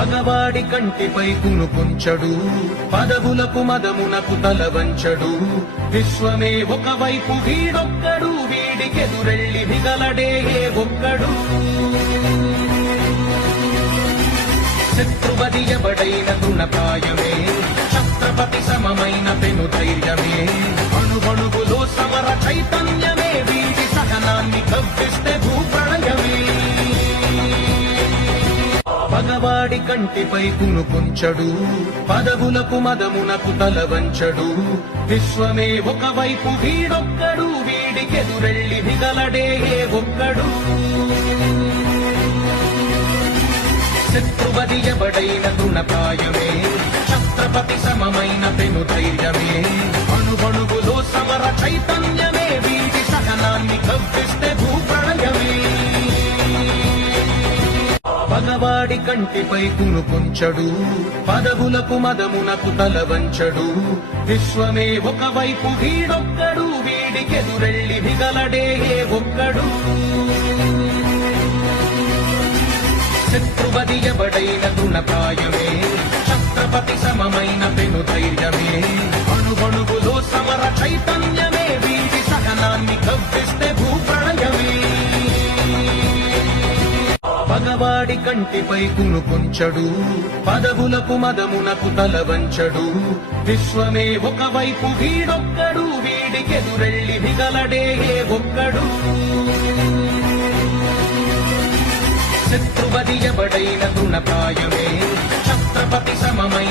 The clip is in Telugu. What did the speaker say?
పగవాడి కంటిపై కునుకుంచడు. పదవులకు మదమునకు తల వంచడు విశ్వమే ఒకవైపు వీడొక్కడు వీడికెదురెళ్ళి మిగలడే ఒక్కడు. శత్రువది ఎవడైన తృణప్రాయమే ఛత్రపతి సమమైన పెను ధైర్యమే. అణుబణుగులో సమర చైతన్యమే వీడి సహనాన్ని కవ్విస్తే మగవాడి కంటిపై కునుకుంచడు పదవులకు మదమునకు తల వంచడు విశ్వమే ఒకవైపు వీడొక్కడు వీడికెదురెళ్ళి మిగలడే ఒక్కడు. శత్రువది ఎవడైన తృణప్రాయమే ఛత్రపతి సమమైన పెను ధైర్యమే అణువణువులో సమర చైతన్యమే పగవాడి కంటిపై కునుకుంచడు పదవులకు మదమునకు తల వంచడు. విశ్వమే ఒకవైపు వీడొక్కడు వీడికెదురెళ్ళి మిగలడే ఏ ఒక్కడు. శత్రువది ఎవడైన తృణప్రాయమే ఛత్రపతి సమమై పగవాడి కంటిపై కునుకుంచడు. పదవులకు మదమునకు తల వంచడు విశ్వమే ఒకవైపు వీడొక్కడు వీడికెదురెళ్ళి మిగలడే ఏ ఒక్కడు. శత్రువది ఎవడైన సమమై